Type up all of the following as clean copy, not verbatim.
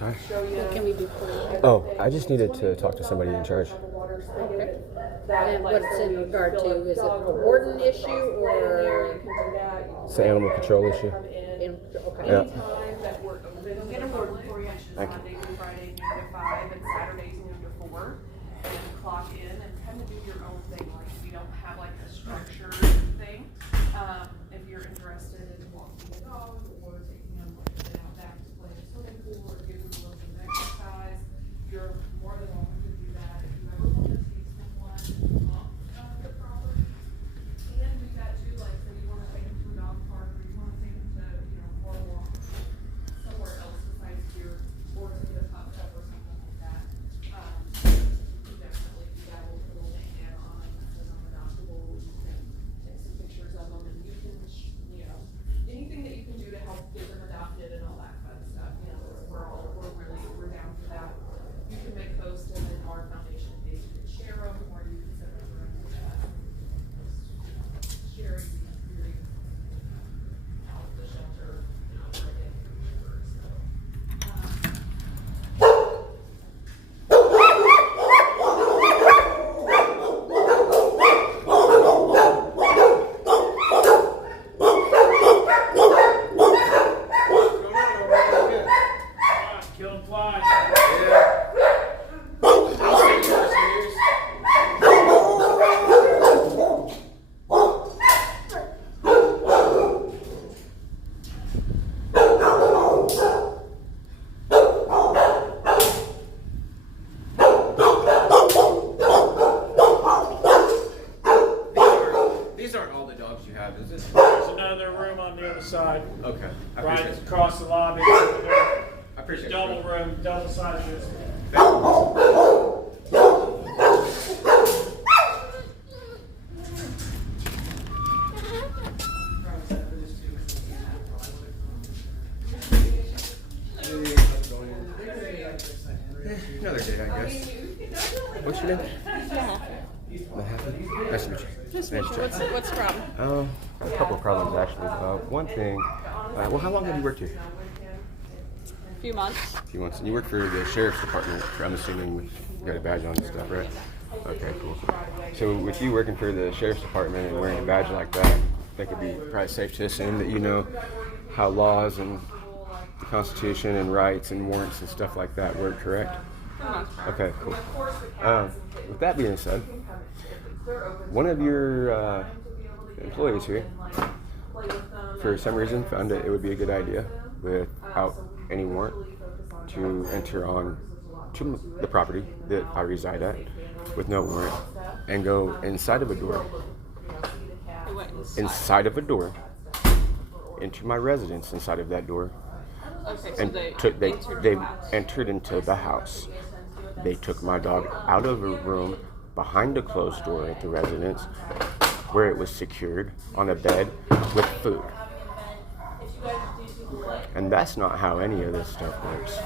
Sorry? What can we do for you? Oh, I just needed to talk to somebody in charge. Okay. And what's in regard to, is it a warden issue or? It's an animal control issue. Okay. Yeah. Get a warden for you. Thank you. Monday through Friday, noon to 5, and Saturdays, noon to 4. And clock in and kind of do your own thing. Like, we don't have like a structured thing. If you're interested in walking the dog or taking them out back to play in the swimming pool or giving them a little bit of exercise, you're more than welcome to do that. If you ever want to take someone off the property, you can do that too. Like, say you want to take them to a dog park or you want to take them to, for a walk somewhere else besides here, or to get a pup cup or something like that. You definitely do that. We'll put a little hand on them as non-adoptable. You can take some pictures of them, and you can, anything that you can do to help get them adopted and all that kind of stuff. We're down for that. You can make posts, and then our foundation page, you can share them, or you can send them around to us. Sharing your out of the shelter, for a day. Kill flies. These aren't all the dogs you have, is it? There's another room on the other side, Okay. I right appreciate it. across the lobby. I appreciate it. Double room, double sizes. Another day, I guess. What's your name? Mahaffey. Nice to meet you. Just Nice to meet you. what's the problem? A couple of problems actually. One thing, well, how long have you worked here? A few months. A few months. And you work for the sheriff's department. I'm assuming you got a badge on and stuff, right? Okay, cool. So with you working for the sheriff's department and wearing a badge like that, I think it'd be probably safe to assume that you know how laws and the Constitution and rights and warrants and stuff like that work, correct? Okay, cool. With that being said, one of your employees here, for some reason, found that it would be a good idea, without any warrant, to enter on to the property that I reside at with no warrant and go inside of a door, into my residence inside of that door. Okay, so And they entered into the house. They took my dog out of a room behind a closed door at the residence where it was secured on a bed with food. And that's not how any of this stuff works.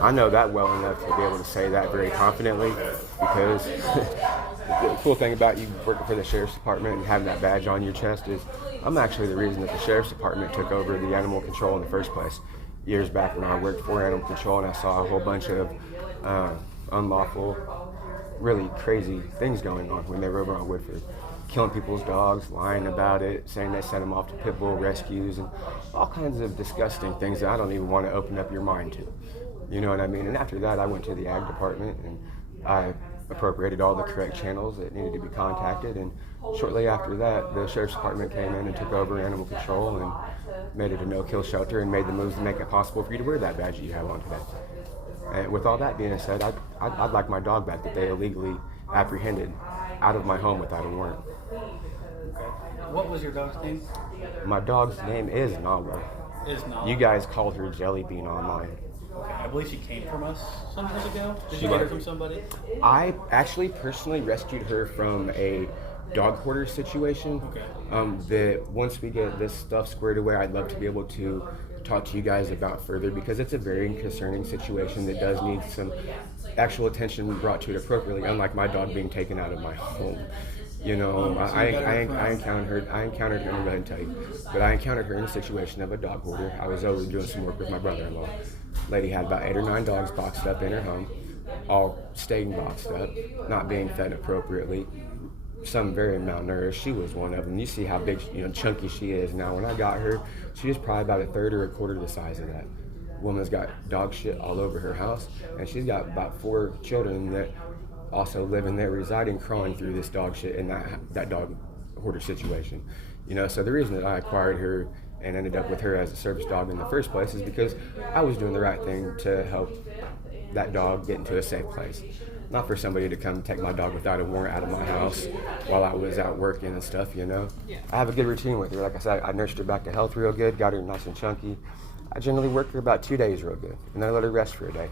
I know that well enough to be able to say that very confidently, because the cool thing about you working for the sheriff's department and having that badge on your chest is I'm actually the reason that the sheriff's department took over the animal control in the first place. Years back when I worked for animal control and I saw a whole bunch of unlawful, really crazy things going on when they were over on Woodford. Killing people's dogs, lying about it, saying they sent them off to pit bull rescues, and all kinds of disgusting things that I don't even want to open up your mind to. You know what I mean? And after that, I went to the ag department and I appropriated all the correct channels that needed to be contacted. And shortly after that, the sheriff's department came in and took over animal control and made it a no-kill shelter and made the moves to make it possible for you to wear that badge that you have on today. And with all that being said, I'd like my dog back that they illegally apprehended out of my home without a warrant. What was your dog's name? My dog's name is Nala. Is not. You guys called her Jelly Bean online. Okay, I believe she came from us some years ago. Did She you get her might. from somebody? I actually personally rescued her from a dog hoarder situation. Okay. That once we get this stuff squared away, I'd love to be able to talk to you guys about further, because it's a very concerning situation that does need some actual attention brought to it appropriately, unlike my dog being taken out of my home. You know, I encountered her, I'm going to go ahead and tell you, but I encountered her in a situation of a dog hoarder. I was over doing some work with my brother-in-law. Lady had about 8 or 9 dogs boxed up in her home, all staying boxed up, not being fed appropriately. Some very malnourished. She was one of them. You see how big, chunky she is now. When I got her, she was probably about a third or a quarter the size of that. Woman's got dog shit all over her house, and she's got about 4 children that also live in there, residing, crawling through this dog shit in that dog hoarder situation. So the reason that I acquired her and ended up with her as a service dog in the first place is because I was doing the right thing to help that dog get into a safe place. Not for somebody to come take my dog without a warrant out of my house while I was out working and stuff, I have a good routine with her. Like I said, I nursed her back to health real good, got her nice and chunky. I generally worked her about 2 days real good, and then I let her rest for a day.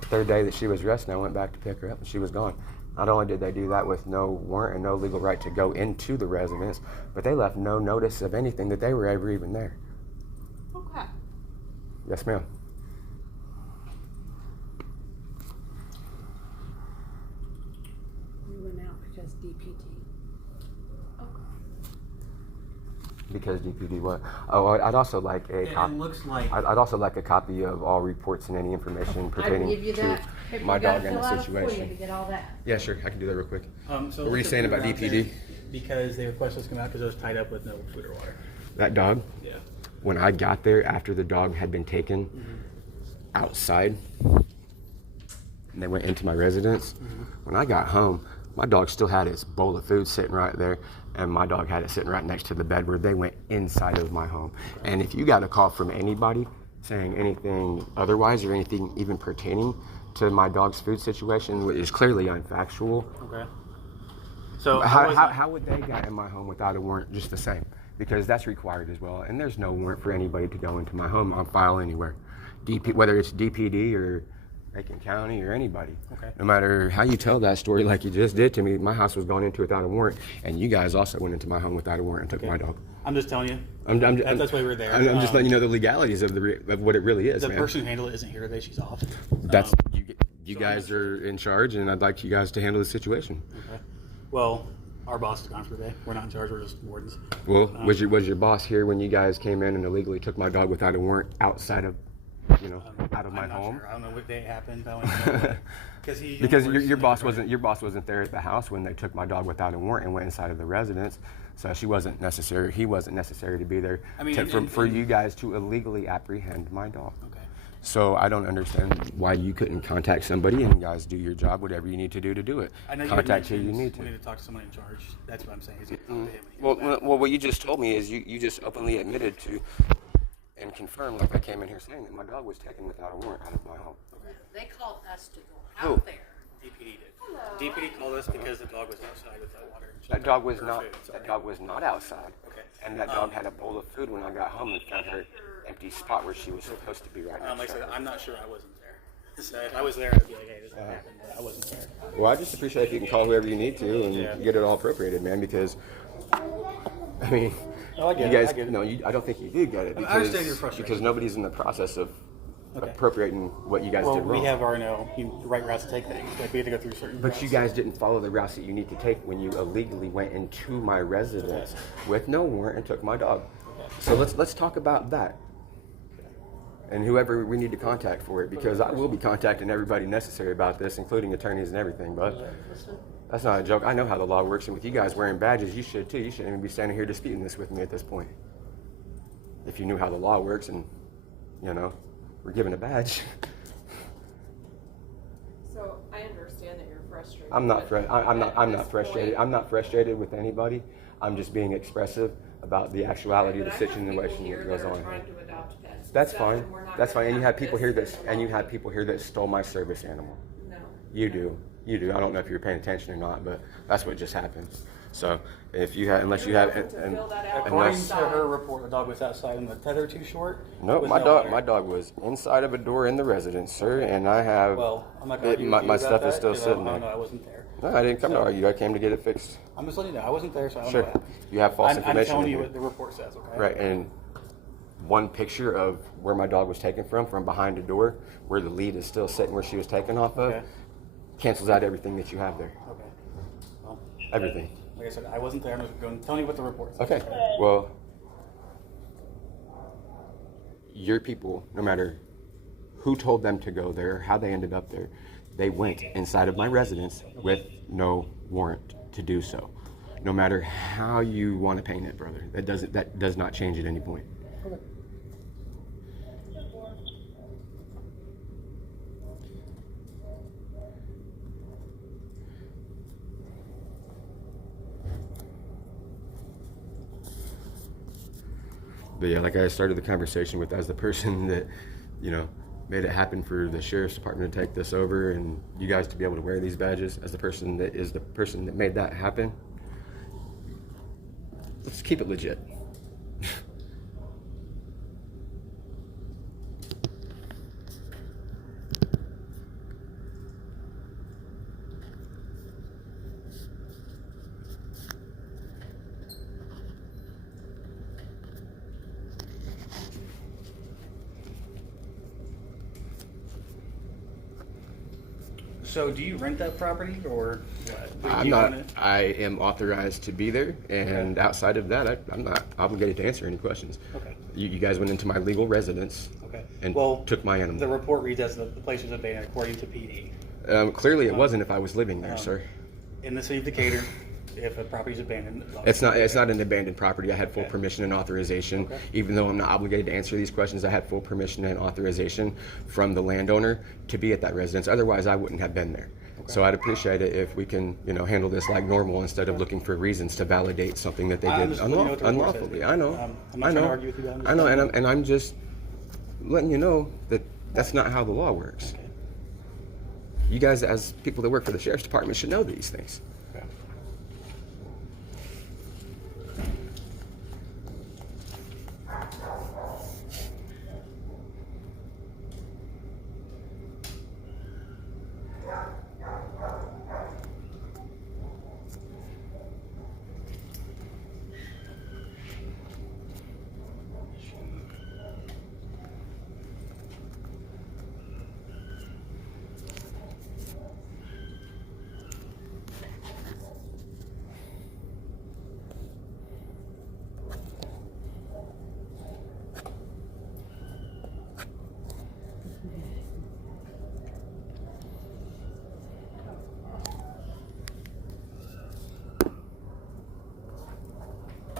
The third day that she was resting, I went back to pick her up, and she was gone. Not only did they do that with no warrant and no legal right to go into the residence, but they left no notice of anything that they were ever even there. Okay. Yes, ma'am. We went out because DPT. Because DPD what? Oh, I'd also like a copy. It looks like I'd also like a copy of all reports and any information I pertaining can give you to that. my dog and the situation. To get all that. Yeah, sure. I can do that real quick. so What were you saying about DPD? Because they requested us to come out because it was tied up with no food or water. That dog? Yeah. When I got there, after the dog had been taken outside, and they went into my residence, when I got home, my dog still had its bowl of food sitting right there, and my dog had it sitting right next to the bed where they went inside of my home. And if you got a call from anybody saying anything otherwise or anything even pertaining to my dog's food situation, which is clearly unfactual, Okay. So how would they get in my home without a warrant just the same? Because that's required as well, and there's no warrant for anybody to go into my home on file anywhere. Whether it's DPD or Macon County or anybody. Okay. No matter how you tell that story like you just did to me, my house was going into without a warrant, and you guys also went into my home without a warrant and took my dog. I'm just telling you. That's why we were there. I'm just letting you know the legalities of of what it really is, The man. person who handled it isn't here today. She's off. That's you guys are in charge, and I'd like you guys to handle the situation. Okay. Well, our boss is gone for the day. We're not in charge. We're just wardens. Well, was your boss here when you guys came in and illegally took my dog without a warrant outside of, out of my I'm not home? Sure. I don't know what day it happened. I don't know because your boss wasn't there at the house when they took my dog without a warrant and went inside of the residence, so he wasn't necessary to be there. I mean, for you guys to illegally apprehend my dog. Okay. So I don't understand why you couldn't contact somebody and you guys do your job, whatever you need to do it. I know Contact who you need to. We need to talk to someone in charge. That's what I'm saying. Is get to talk to him when he Well, gets back. what you just told me is you just openly admitted to and confirmed, like I came in here saying, that my dog was taken without a warrant out of my home. They called us to go Who? out there. DPD did. DPD called us because the dog was outside without water. And That dog was or not. food, sorry. That dog was not outside. Okay. And that dog had a bowl of food when I got home and found her empty spot where she was supposed to be right now. Like I said, I'm not sure I wasn't there. So if I was there, I'd be like, hey, this happened, but I wasn't there. Well, I just appreciate if you can call whoever you need to and get it all appropriated, man. Because I mean, No, I get you it. guys, I get it. no, I don't think you do get it I understand your frustration. because nobody's in the process of Okay. appropriating what you guys Well, did wrong. we have our right routes to take things. Like we have to go through certain But routes. you guys didn't follow the routes that you need to take when you illegally went into my residence with no warrant and took my dog. So let's talk about that. And whoever we need to contact for it, because I will be contacting everybody necessary about this, including attorneys and everything. But that's not a joke. I know how the law works, and with you guys wearing badges, you should too. You shouldn't even be standing here disputing this with me at this point. If you knew how the law works, and we're given a badge. So I understand that you're frustrated. I'm not At frustrated. this I'm not frustrated with anybody. I'm just being expressive about the actuality of the situation that goes on here. That's fine. That's fine. And you have people here that stole my service animal. No. You do. I don't know if you're paying attention or not, but that's what just happened. So if you have, unless you have, According to her report, the dog was outside and the tether too short. no, with my no dog, water. my dog was inside of a door in the residence, sir, and I have. Well, I'm not going to my stuff is still sitting there. there. I wasn't there. No, I didn't come to argue. I came to get it fixed. I'm just letting you know. I wasn't there, so I don't know Sure. what happened. You have false I'm information. telling in you here. what the report says, okay? Right, and one picture of where my dog was taken from behind a door, where the lead is still sitting where she was taken off of, Okay. cancels out everything that you have there. Okay. Well, Everything. like I said, I wasn't there. I'm just going to tell you what the report says. Okay, well, your people, no matter who told them to go there, how they ended up there. They went inside of my residence with no warrant to do so. No matter how you want to paint it, brother, that does not change at any point. Okay. But yeah, like I started the conversation with, as the person that, you know, made it happen for the sheriff's department to take this over and you guys to be able to wear these badges, as the person that made that happen, let's keep it legit. So do you rent that property or what? Do I'm you not. own it? I am authorized to be there, and outside of that, I'm not obligated to answer any questions. Okay. You guys went into my legal residence Okay. and Well, took my animal. The report reads as the place was abandoned according to PD. Clearly, it wasn't if I was living there, sir. In the city of Decatur, if a property is abandoned, It's not. It's not an abandoned property. I had full Okay. permission and authorization. Okay. Even though I'm not obligated to answer these questions, I had full permission and authorization from the landowner to be at that residence. Otherwise, I wouldn't have been there. So I'd appreciate it if we can, handle this like normal instead of looking for reasons to validate something that they I'm did just letting you know what the report unlawfully. says. I know. I'm not I trying know. to argue with you, but I'm just I know, letting and I'm just letting you know that that's not how the law works. Okay. You guys, as people that work for the sheriff's department, should know these things. Okay.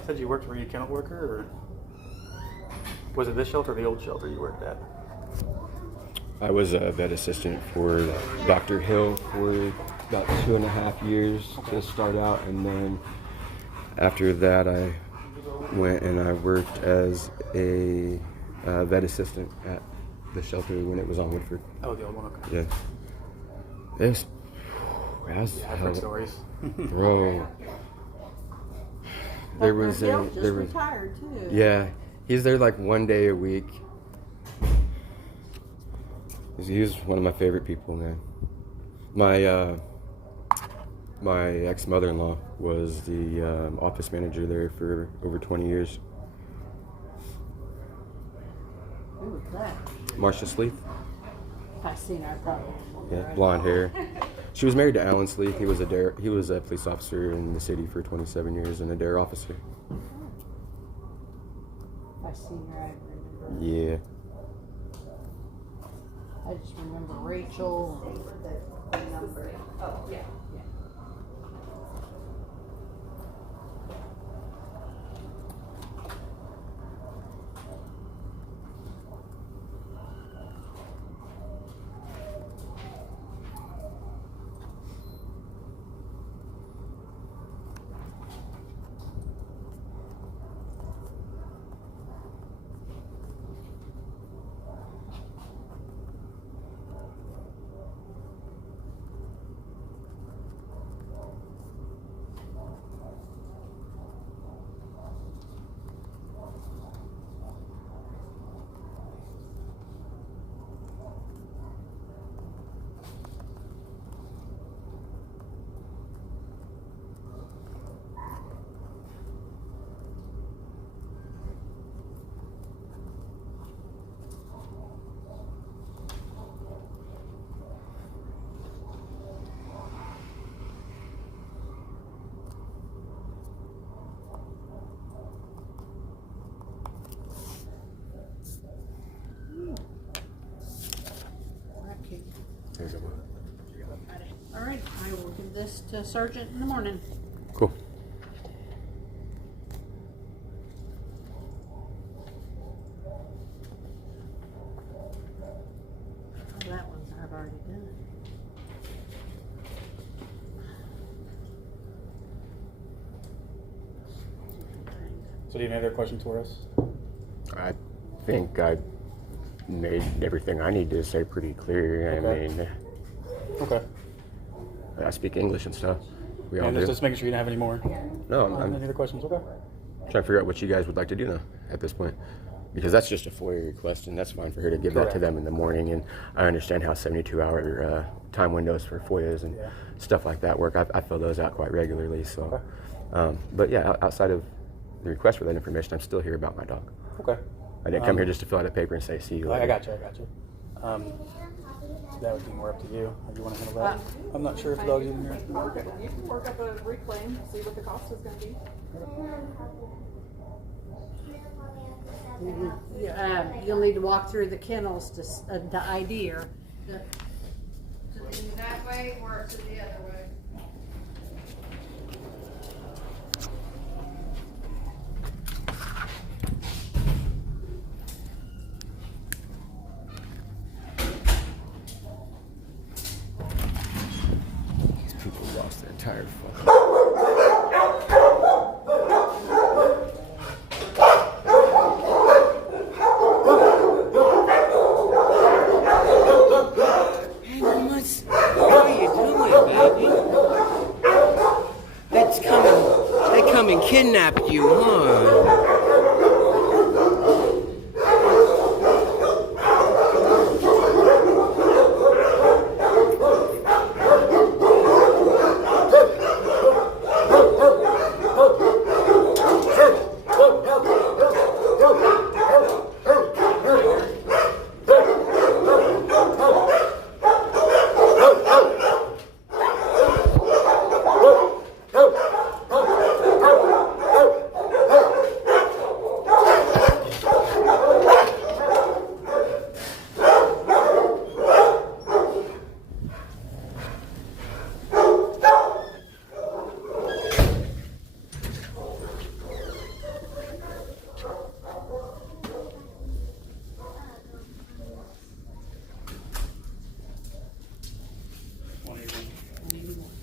Said you worked, were you a kennel worker, or was it this shelter or the old shelter you worked at? I was a vet assistant for Dr. Hill for about 2.5 years to start out, and then after that I went and I worked as a vet assistant at the shelter when it was on Woodford. Oh, the old one, okay. Yeah. That's I've heard stories. bro. There was retired too. yeah, he's there like 1 day a week. He was one of my favorite people, man. My ex-mother-in-law was the office manager there for over 20 years. Who was that? Marcia Sleeth, I seen her probably. yeah, blonde hair. She was married to Alan Sleeth. He was a police officer in the city for 27 years and a DARE officer. I seen her, I remember. Yeah. I just remember Rachel. The number. Oh, yeah. this to Sergeant in the morning. Cool. Oh, that one I've already done. So do you have any other questions for us? I think I made everything I need to say pretty clear. Okay. I mean, Okay. I speak English and stuff. We all And do. just making sure you don't have any more. No, Any I'm other questions? Okay. trying to figure out what you guys would like to do now at this point. Because that's just a FOIA request, and that's fine for her to give that to Correct. them in the morning. And I understand how 72-hour time windows for FOIAs and Yeah. stuff like that work. I fill those out quite regularly. So, Okay. but yeah, outside of the request for that information, I'm still here about my dog. Okay. I didn't come here just to fill out a paper and say, see you later. I got you. That would be more up to you. How you want to handle that? I'm not sure if the dog's in here. You can work up a reclaim, see what the cost is gonna be. You'll need to walk through the kennels to ID her. That way or to the other way? These people lost their entire fucking... Hey, what are you doing, baby? They come and kidnapped you, huh?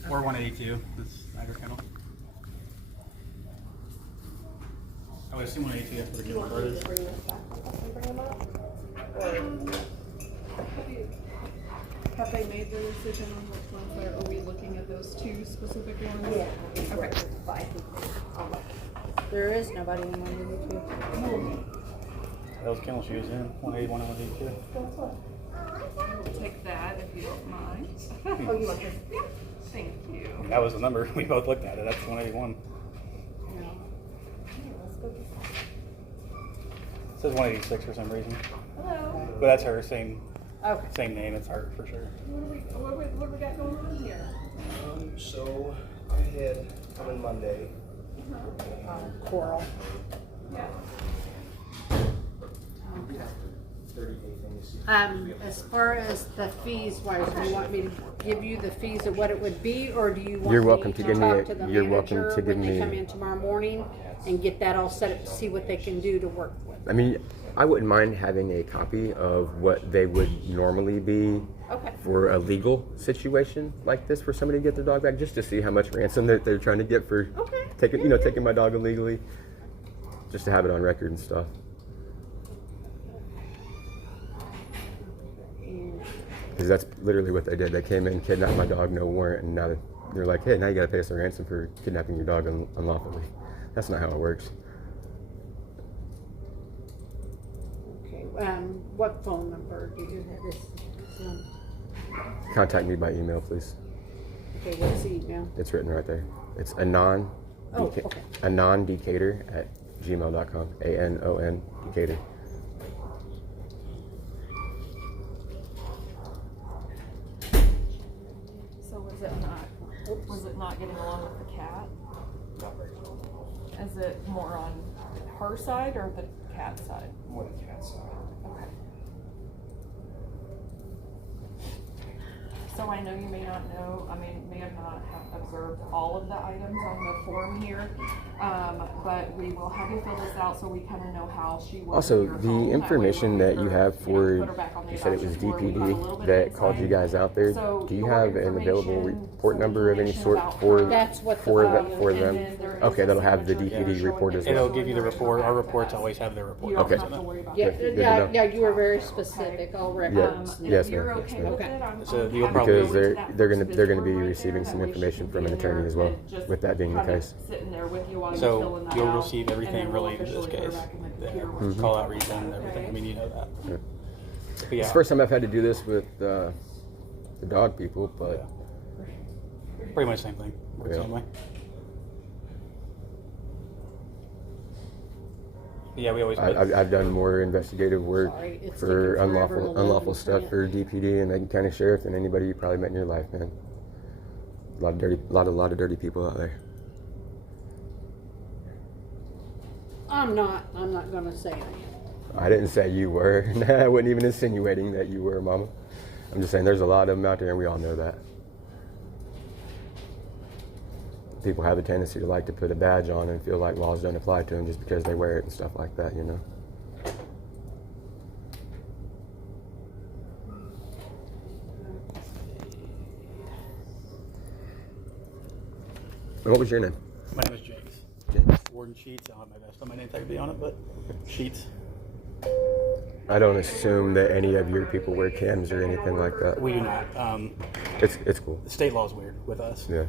Or 182. This Niagara kennel. I would assume 182. That's where the kennel card is. Have they made their decision on which ones are we looking at those two specific ones? Yeah. Okay. There is nobody in 182. Those kennel shoes in 181 and 182. That's what. We'll take that if you don't mind. Oh, you want this? Yep. Thank you. That was the number. We both looked at it. That's 181. No. It says 186 for some reason. Hello. But that's her. Same Okay. name. It's her for sure. What we got going on here? So I had coming Monday. Coral. Yeah. 30-day things. As far as the fees wise, do you want me to give you the fees of what it would be, or do you want You're me welcome to give me talk to the you're welcome manager to give when they me- come in tomorrow morning and get that all set up to see what they can do to work with? I mean, I wouldn't mind having a copy of what they would normally be Okay. for a legal situation like this for somebody to get their dog back, just to see how much ransom that they're trying to get for Okay. taking my dog illegally, just to have it on record and stuff. Because that's literally what they did. They came in, kidnapped my dog, no warrant, and now they're like, hey, now you got to pay us a ransom for kidnapping your dog unlawfully. That's not how it works. Okay. What phone number do you have? This number? Contact me by email, please. Okay. What's the email? It's written right there. It's anon, Oh, okay. anondecatur@gmail.com. ANON Decatur. So was it not getting along with the cat? Is it more on her side or the cat side? More the cat side. Okay. So I know you may not know, may have not have observed all of the items on the form here, but we will have you fill this out so we kind of know how she was. Also, in your the home. That way information when that we you put have her for, back on the you said it was adoption board, we got a little DPD bit of that called you insight. guys out there. So Do you your have an available information, report some number of any information sort about for her, That's what the for problem that for and them? then there is Okay, a that'll have the signature DPD showing report that as It'll well. give you the report. Our reports Pass. always have their report. You don't Okay. have to worry about Yeah, that. Good to yeah, know. yeah, you were very specific. I'll reference. Yes, If you're ma'am. okay Yes, with ma'am. it, I'm So happy you'll to probably- go Because into that they're gonna first they're gonna be board right receiving there. some That way she information can from be an in there attorney as well. and just With that being the kind of case. sitting there with you while you're So filling that you'll out, receive and everything then we'll related to this officially put her case. back in the The computer. call out reason, everything. I mean, you know that. Yeah. But It's yeah. the first time I've had to do this with the dog people, but Pretty much same thing. Works Yeah. same way. Yeah, we always. I've done more investigative work Sorry, it's for taking forever to unlawful load stuff and for DPD and Macon County Sheriff than anybody you probably met in your life, man. A lot of dirty people out there. I'm not gonna say I am. I didn't say you were. I wasn't even insinuating that you were, Mama. I'm just saying there's a lot of them out there, and we all know that. People have a tendency to like to put a badge on and feel like laws don't apply to them just because they wear it and stuff like that, you know. And what was your name? My name is James. James. Warden Sheets. I don't have my vest on my name tag to be on it, but Sheets. I don't assume that any of your people wear cams or anything like that. We do not. It's cool. The state law is weird with us. Yeah.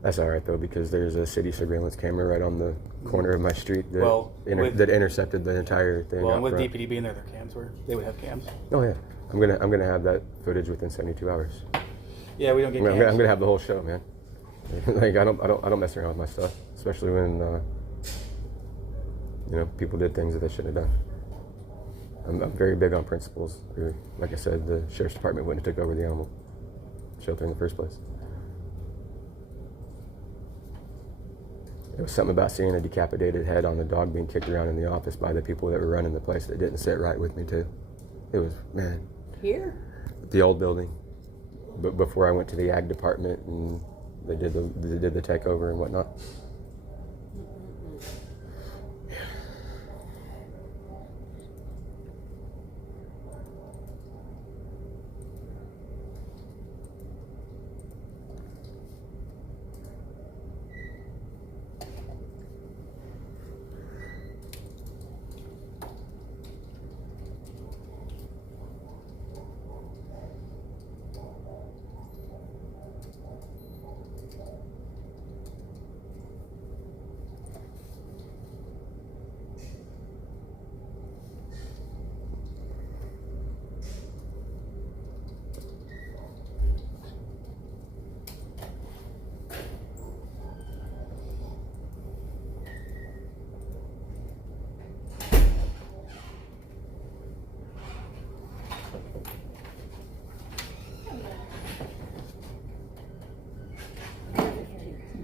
That's all right though, because there's a city surveillance camera right on the corner of my street that Well, with- that intercepted the entire thing. Well, out and with front. DPD being there, their cams were. They would have cams. Oh yeah, I'm gonna have that footage within 72 hours. Yeah, we don't get I'm cams. gonna have the whole show, man. Like I don't mess around with my stuff, especially when people did things that they shouldn't have done. I'm very big on principles. Like I said, the sheriff's department wouldn't have took over the animal shelter in the first place. It was something about seeing a decapitated head on the dog being kicked around in the office by the people that were running the place that didn't sit right with me too. It was, man, Here? the old building. But before I went to the ag department and they did the takeover and whatnot.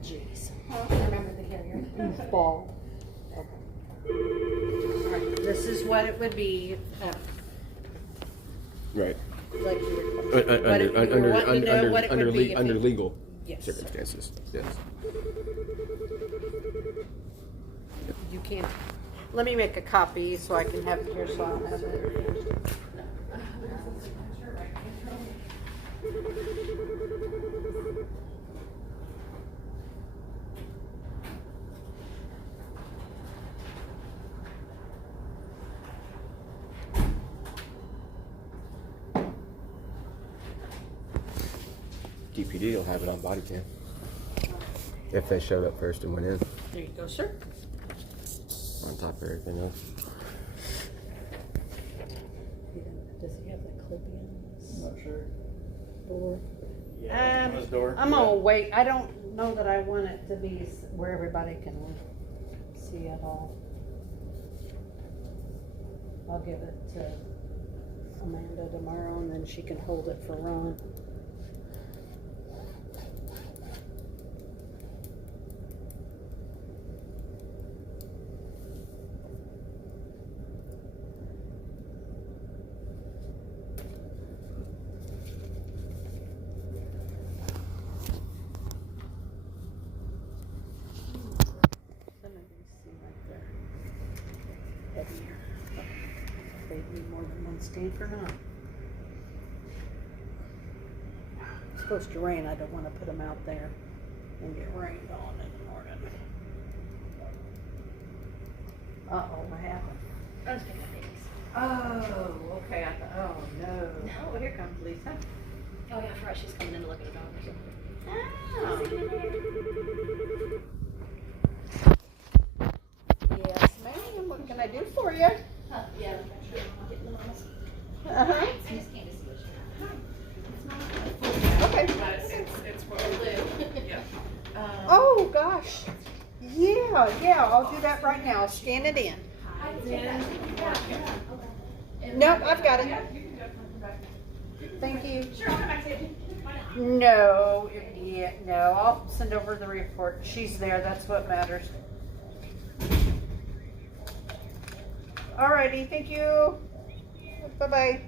Jeez. Remember the carrier. Ball. Okay. Alright, this is what it would be, Right. like you were. But if you were wanting to know what it would be if it- legal Yes. circumstances. Yes. You can't. Let me make a copy so I can have it here so I'll have it. DPD will have it on body cam if they showed up first and went in There you go, sir. on top of everything else. Does he have the clip in? I'm not sure. Door? Yeah, on his door. I'm gonna wait. I don't know that I want it to be where everybody can see it all. I'll give it to Amanda tomorrow and then she can hold it for Ron. more than one stand or not. It's supposed to rain. I don't want to put them out there and get rained on in the morning. Uh-oh, what happened? I was picking up babies. Oh, okay. I thought, oh no. Oh, here comes Lisa. Oh yeah, I forgot she's coming in to look at the dog or something. Yes, ma'am. What can I do for you? Yeah, getting the mamas. Uh-huh. I just came to see what she Okay. But it's what we live, yeah. Oh, gosh. Yeah, I'll do that right now. I'll scan it in. Nope, I've got it. You can definitely come back. Thank you. Sure, I'll come back to you. No, no, I'll send over the report. She's there, that's what matters. Alrighty, thank you. Bye-bye.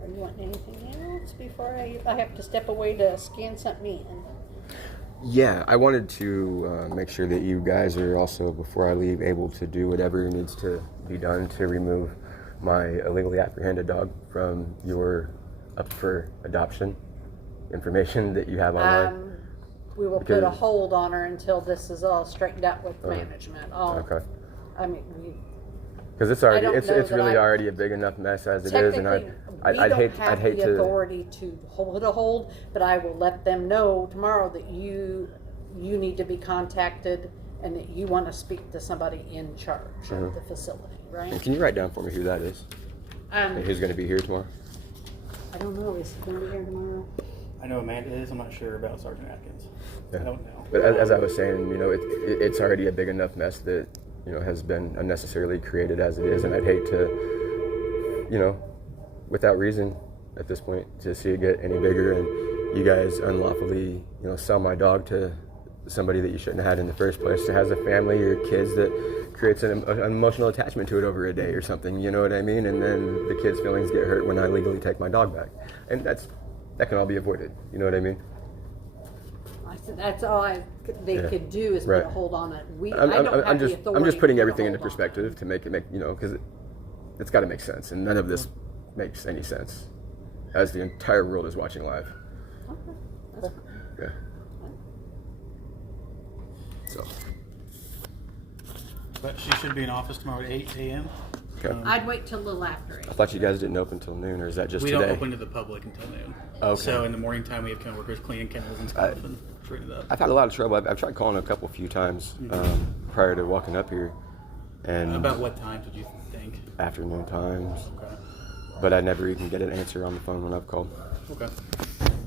Are you wanting anything else before I have to step away to scan something in? Yeah, I wanted to make sure that you guys are also, before I leave, able to do whatever needs to be done to remove my illegally apprehended dog from your up for adoption information that you have online. We will put a Because- hold on her until this is all straightened out with management. Okay. I mean, Because it's already don't it's know it's that really I- already a big enough mess as it is, and technically, I'd we don't hate have the to. authority to hold a hold, but I will let them know tomorrow that you need to be contacted and that you want to speak to somebody in charge of the facility, right? And can you write down for me who that is? And who's going to be here tomorrow? I don't know. Is he going to be here tomorrow? I know Amanda is. I'm not sure about Sergeant Atkins. Yeah. I don't know. But as I was saying, it's already a big enough mess that has been unnecessarily created as it is, and I'd hate to, without reason at this point, to see it get any bigger and you guys unlawfully, sell my dog to somebody that you shouldn't have had in the first place, that has a family or kids, that creates an emotional attachment to it over a day or something, you know what I mean? And then the kids' feelings get hurt when I legally take my dog back, and that can all be avoided. You know what I mean? I said that's all they could do is put a hold on it. I don't have the authority. I'm just putting to put a everything into hold on it. perspective to make because it's got to make sense, and none of this makes any sense as the entire world is watching live. Okay. That's fine. Yeah. So. But she should be in office tomorrow at 8 a.m. Okay. I'd wait till a little after 8. I thought you guys didn't open till noon, or is that just We today? don't open to the public until noon. Okay. So in the morning time, we have kennel workers cleaning kennels and stuff and treating it up. I've had a lot of trouble. I've tried calling a few times prior to walking up here, and About what times would you think? afternoon times, Okay. but I never even get an answer on the phone when I've called. Okay.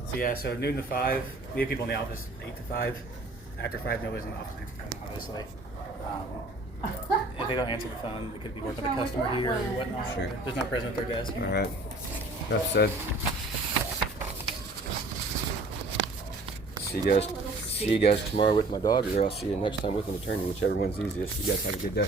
So yeah, so noon to 5. We have people in the office 8 to 5. After 5, nobody's in the office to answer the phone, obviously. If they don't answer the phone, they could be working with a customer here or whatnot. Sure. Or there's not present at their desk. All right. Enough said. See you guys tomorrow with my dog, or I'll see you next time with an attorney, whichever one's easiest. You guys have a good day.